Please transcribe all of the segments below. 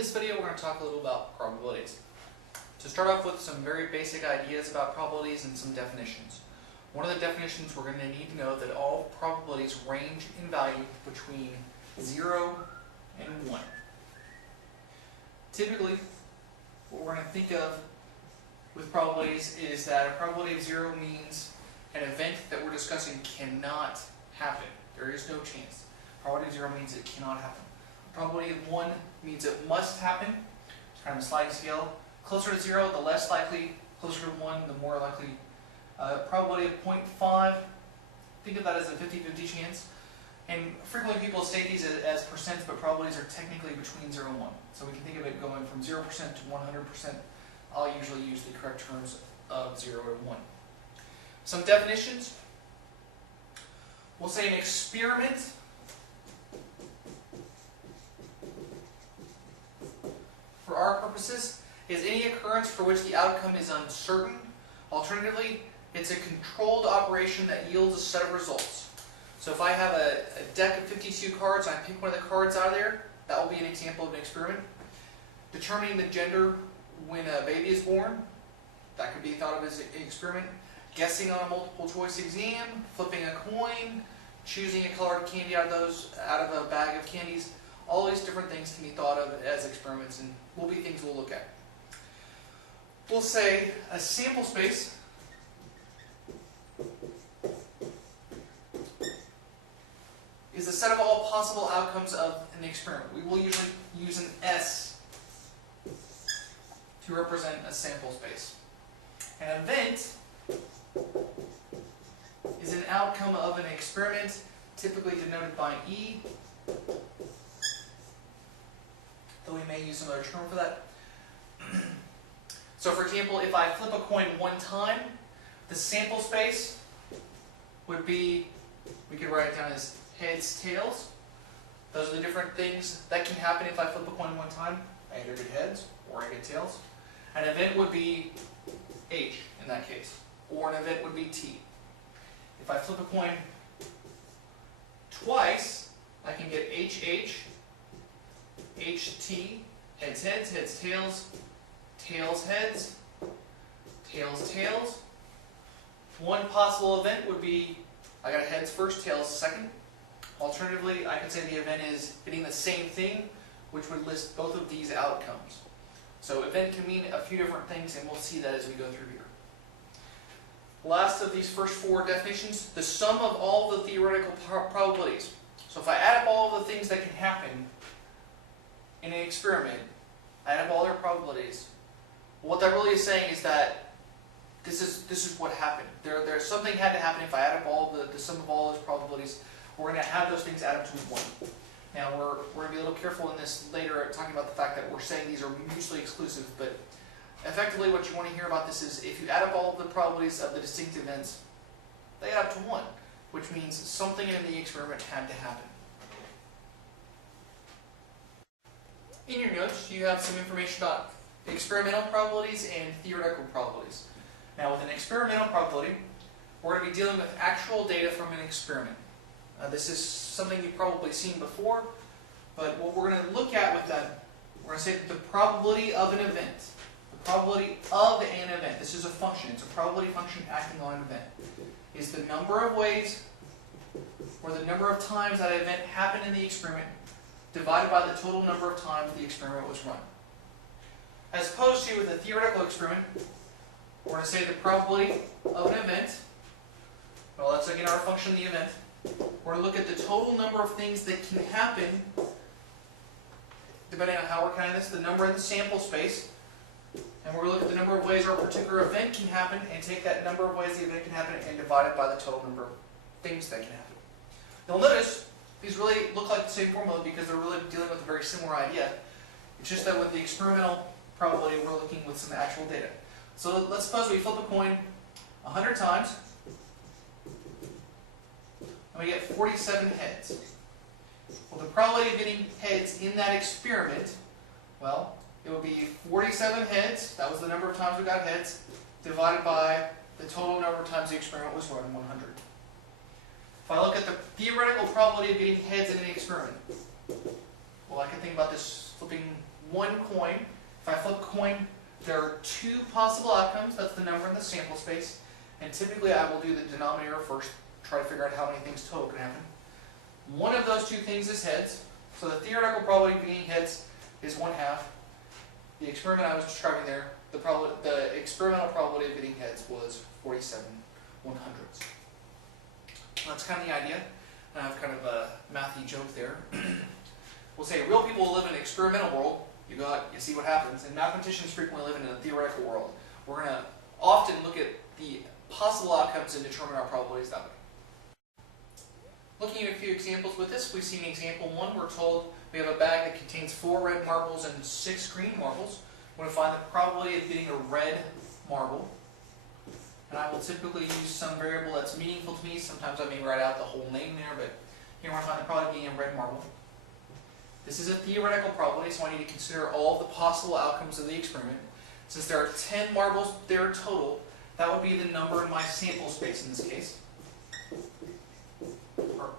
this video we're going to talk a little about probabilities. To start off with some very basic ideas about probabilities and some definitions. One of the definitions we're going to need to know that all probabilities range in value between 0 and 1. Typically, what we're going to think of with probabilities is that a probability of 0 means an event that we're discussing cannot happen. There is no chance. Probability of 0 means it cannot happen. Probability of 1 means it must happen. It's kind of a sliding scale. Closer to 0, the less likely. Closer to 1, the more likely. Probability of 0.5, think of that as a 50-50 chance. And frequently people state these as percents, but probabilities are technically between 0 and 1. So we can think of it going from 0% to 100%. I'll usually use the correct terms of 0 and 1. Some definitions. We'll say an experiment for our purposes is any occurrence for which the outcome is uncertain. Alternatively, it's a controlled operation that yields a set of results. So if I have a deck of 52 cards and I pick one of the cards out of there, that will be an example of an experiment. Determining the gender when a baby is born, that could be thought of as an experiment. Guessing on a multiple choice exam, flipping a coin, choosing a colored candy out of a bag of candies. All these different things can be thought of as experiments and will be things we'll look at. We'll say a sample space is the set of all possible outcomes of an experiment. We will usually use an S to represent a sample space. An event is an outcome of an experiment, typically denoted by E, though we may use some other term for that. So for example, if I flip a coin one time, the sample space would be, we could write it down as heads, tails. Those are the different things that can happen if I flip a coin one time. I either get heads or I get tails. An event would be H in that case, or an event would be T. If I flip a coin twice, I can get HH, HT, heads, heads, heads, tails, tails, heads, tails, tails. One possible event would be, I got heads first, tails second. Alternatively, I could say the event is hitting the same thing, which would list both of these outcomes. So event can mean a few different things, and we'll see that as we go through here. Last of these first four definitions, the sum of all the theoretical probabilities. So if I add up all the things that can happen in an experiment, add up all their probabilities, what that really is saying is that this is what happened. There's something had to happen. If I add up all the sum of all those probabilities, we're going to have those things add up to 1. Now we're going to be a little careful in this later, talking about the fact that we're saying these are mutually exclusive, but effectively what you want to hear about this is if you add up all of the probabilities of the distinct events, they add up to 1, which means something in the experiment had to happen. In your notes, you have some information about experimental probabilities and theoretical probabilities. Now with an experimental probability, we're going to be dealing with actual data from an experiment. This is something you've probably seen before, but what we're going to look at with that, we're going to say that the probability of an event, the probability of an event, this is a function, it's a probability function acting on an event, is the number of ways or the number of times that event happened in the experiment divided by the total number of times the experiment was run. As opposed to with a theoretical experiment, we're going to say the probability of an event, well, that's again our function, the event. We're going to look at the total number of things that can happen, depending on how we're counting this, the number in the sample space. And we're going to look at the number of ways our particular event can happen and take that number of ways the event can happen and divide it by the total number of things that can happen. You'll notice these really look like the same formula because they're really dealing with a very similar idea. It's just that with the experimental probability, we're looking with some actual data. So let's suppose we flip a coin 100 times. And we get 47 heads. Well, the probability of getting heads in that experiment, well, it would be 47 heads, that was the number of times we got heads, divided by the total number of times the experiment was run, 100. If I look at the theoretical probability of getting heads in an experiment, well, I can think about this flipping one coin. If I flip a coin, there are two possible outcomes. That's the number in the sample space. And typically I will do the denominator first, try to figure out how many things total can happen. One of those two things is heads. So the theoretical probability of getting heads is 1/2. The experiment I was describing there, the experimental probability of getting heads was 47/100. That's kind of the idea. I have kind of a mathy joke there. We'll say real people live in an experimental world. You see what happens. And mathematicians frequently live in a theoretical world. We're going to often look at the possible outcomes and determine our probabilities that way. Looking at a few examples with this, we see in example 1, we're told we have a bag that contains 4 red marbles and 6 green marbles. We're going to find the probability of getting a red marble. And I will typically use some variable that's meaningful to me. Sometimes I may write out the whole name there, but here we're going to find the probability of getting a red marble. This is a theoretical probability, so I need to consider all of the possible outcomes of the experiment. Since there are 10 marbles there total, that would be the number in my sample space in this case.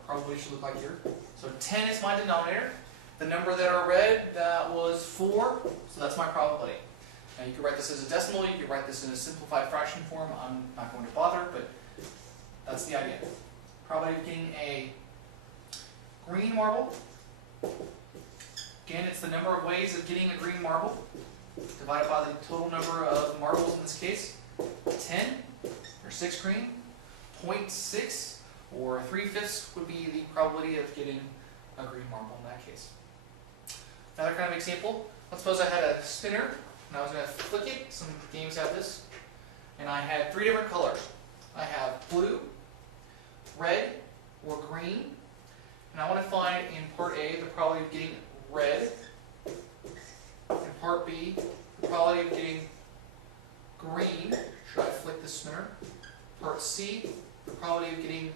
Probably should look like here. So 10 is my denominator. The number that are red, that was 4, so that's my probability. Now you could write this as a decimal, you could write this in a simplified fraction form. I'm not going to bother, but that's the idea. Probability of getting a green marble. Again, it's the number of ways of getting a green marble, divided by the total number of marbles in this case. 10, or 6 green, 0.6, or 3/5 would be the probability of getting a green marble in that case. Another kind of example, let's suppose I had a spinner, and I was going to flick it. Some games have this. And I had 3 different colors. I have blue, red, or green. And I want to find in part A the probability of getting red. In part B, the probability of getting green. Should I flick the spinner? Part C, the probability of getting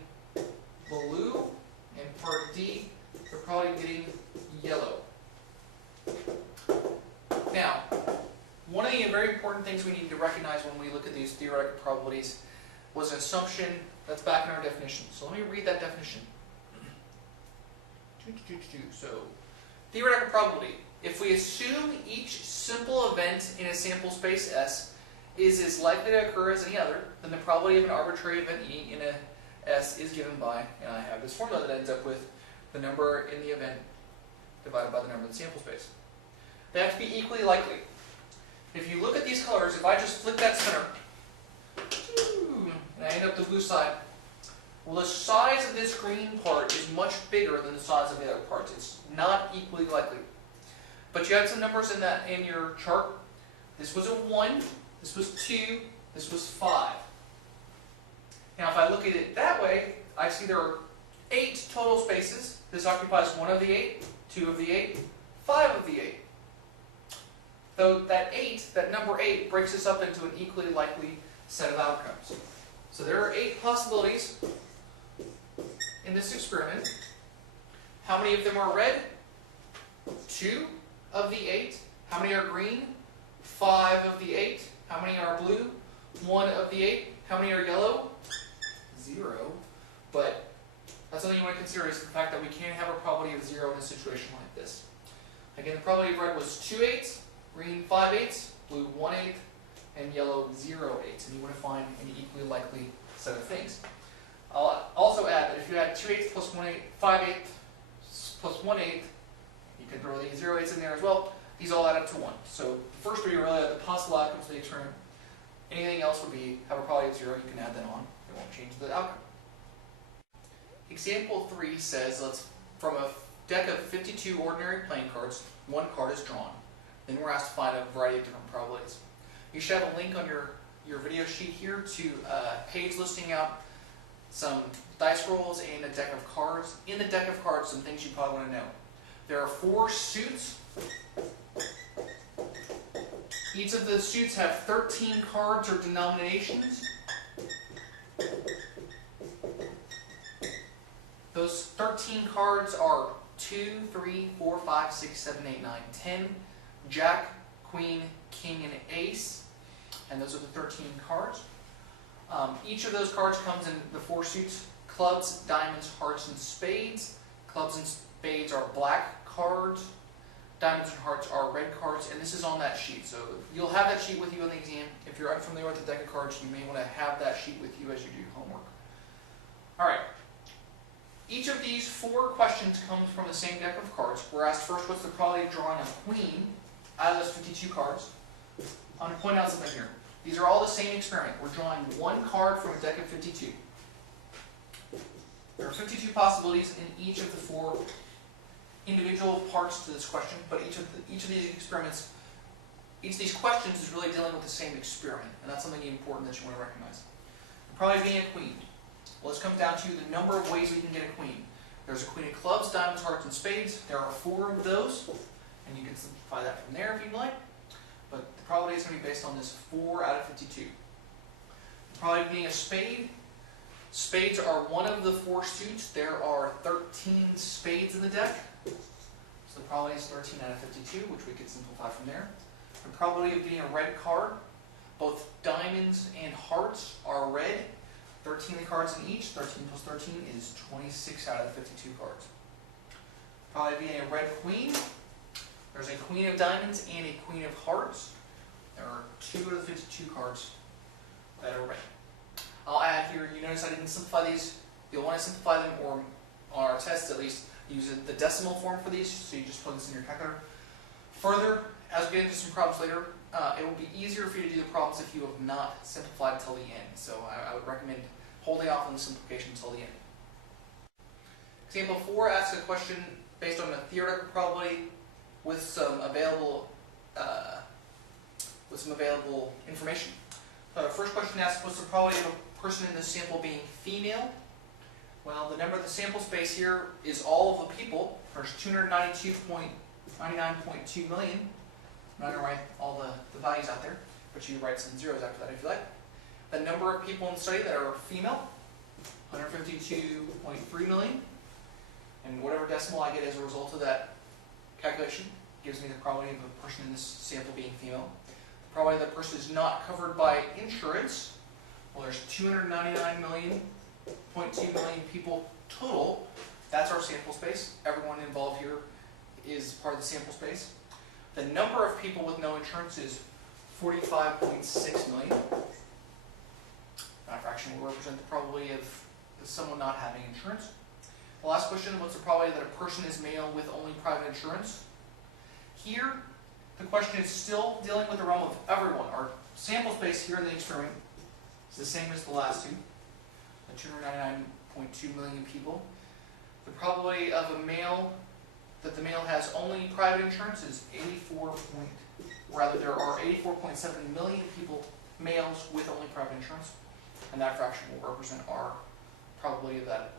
blue. And part D, the probability of getting yellow. Now, one of the very important things we need to recognize when we look at these theoretical probabilities was an assumption that's back in our definition. So let me read that definition. So, theoretical probability. If we assume each simple event in a sample space S is as likely to occur as any other, then the probability of an arbitrary event E in a S is given by, and I have this formula that ends up with the number in the event divided by the number in the sample space. They have to be equally likely. If you look at these colors, if I just flick that spinner, and I end up the blue side, well, the size of this green part is much bigger than the size of the other parts. It's not equally likely. But you had some numbers in your chart. This was a 1, this was 2, this was 5. Now if I look at it that way, I see there are 8 total spaces. This occupies 1 of the 8, 2 of the 8, 5 of the 8. Though that number 8 breaks us up into an equally likely set of outcomes. So there are 8 possibilities in this experiment. How many of them are red? 2 of the 8. How many are green? 5 of the 8. How many are blue? 1 of the 8. How many are yellow? 0. But that's something you want to consider is the fact that we can't have a probability of 0 in a situation like this. Again, the probability of red was 2/8, green 5/8, blue 1/8, and yellow 0/8. And you want to find an equally likely set of things. I'll also add that if you had 2/8 plus 1/8, 5/8 plus 1/8, you can throw the 0/8s in there as well. These all add up to 1. So the first 3 are really the possible outcomes of the experiment. Anything else would be have a probability of 0. You can add that on. It won't change the outcome. Example 3 says, from a deck of 52 ordinary playing cards, 1 card is drawn. Then we're asked to find a variety of different probabilities. You should have a link on your video sheet here to a page listing out some dice rolls and a deck of cards. In the deck of cards, some things you probably want to know. There are 4 suits. Each of the suits have 13 cards or denominations. Those 13 cards are 2, 3, 4, 5, 6, 7, 8, 9, 10, Jack, Queen, King, and Ace. And those are the 13 cards. Each of those cards comes in the 4 suits: clubs, diamonds, hearts, and spades. Clubs and spades are black cards. diamonds, and hearts are red cards, and this is on that sheet. So you'll have that sheet with you on the exam. If you're unfamiliar with the deck of cards, you may want to have that sheet with you as you do homework. All right. Each of these 4 questions comes from the same deck of cards. We're asked first, what's the probability of drawing a queen out of those 52 cards? I'm going to point out something here. These are all the same experiment. We're drawing 1 card from a deck of 52. There are 52 possibilities in each of the 4 individual parts to this question, but each of these experiments, each of these questions is really dealing with the same experiment, and that's something important that you want to recognize. Probably being a queen. Well, this comes down to the number of ways we can get a queen. There's a queen of clubs, diamonds, hearts, and spades. There are 4 of those, and you can simplify that from there if you'd like. But the probability is going to be based on this 4 out of 52. The probability being a spade. Spades are one of the 4 suits. There are 13 spades in the deck. So the probability is 13 out of 52, which we could simplify from there. The probability of being a red card. Both diamonds and hearts are red. 13 of the cards in each. 13 plus 13 is 26 out of the 52 cards. Probably being a red queen. There's a queen of diamonds and a queen of hearts. There are 2 of the 52 cards that are red. I'll add here, you notice I didn't simplify these. You'll want to simplify them, or on our tests at least, use the decimal form for these, so you just plug this in your calculator. Further, as we get into some problems later, it will be easier for you to do the problems if you have not simplified until the end. So I would recommend holding off on the simplification until the end. Example 4 asks a question based on a theoretical probability with some available information. The first question asks, what's the probability of a person in this sample being female? Well, the number of the sample space here is all of the people. There's 292.99.2 million. I'm not going to write all the values out there, but you write some zeros after that if you like. The number of people in the study that are female, 152.3 million. And whatever decimal I get as a result of that calculation gives me the probability of a person in this sample being female. The probability that person is not covered by insurance, well, there's 299.2 million people total. That's our sample space. Everyone involved here is part of the sample space. The number of people with no insurance is 45.6 million. That fraction will represent the probability of someone not having insurance. The last question, what's the probability that a person is male with only private insurance? Here, the question is still dealing with the realm of everyone. Our sample space here in the experiment is the same as the last two, the 299.2 million people. The probability of a male, that the male has only private insurance is there are 84.7 million people, males with only private insurance, and that fraction will represent our probability of that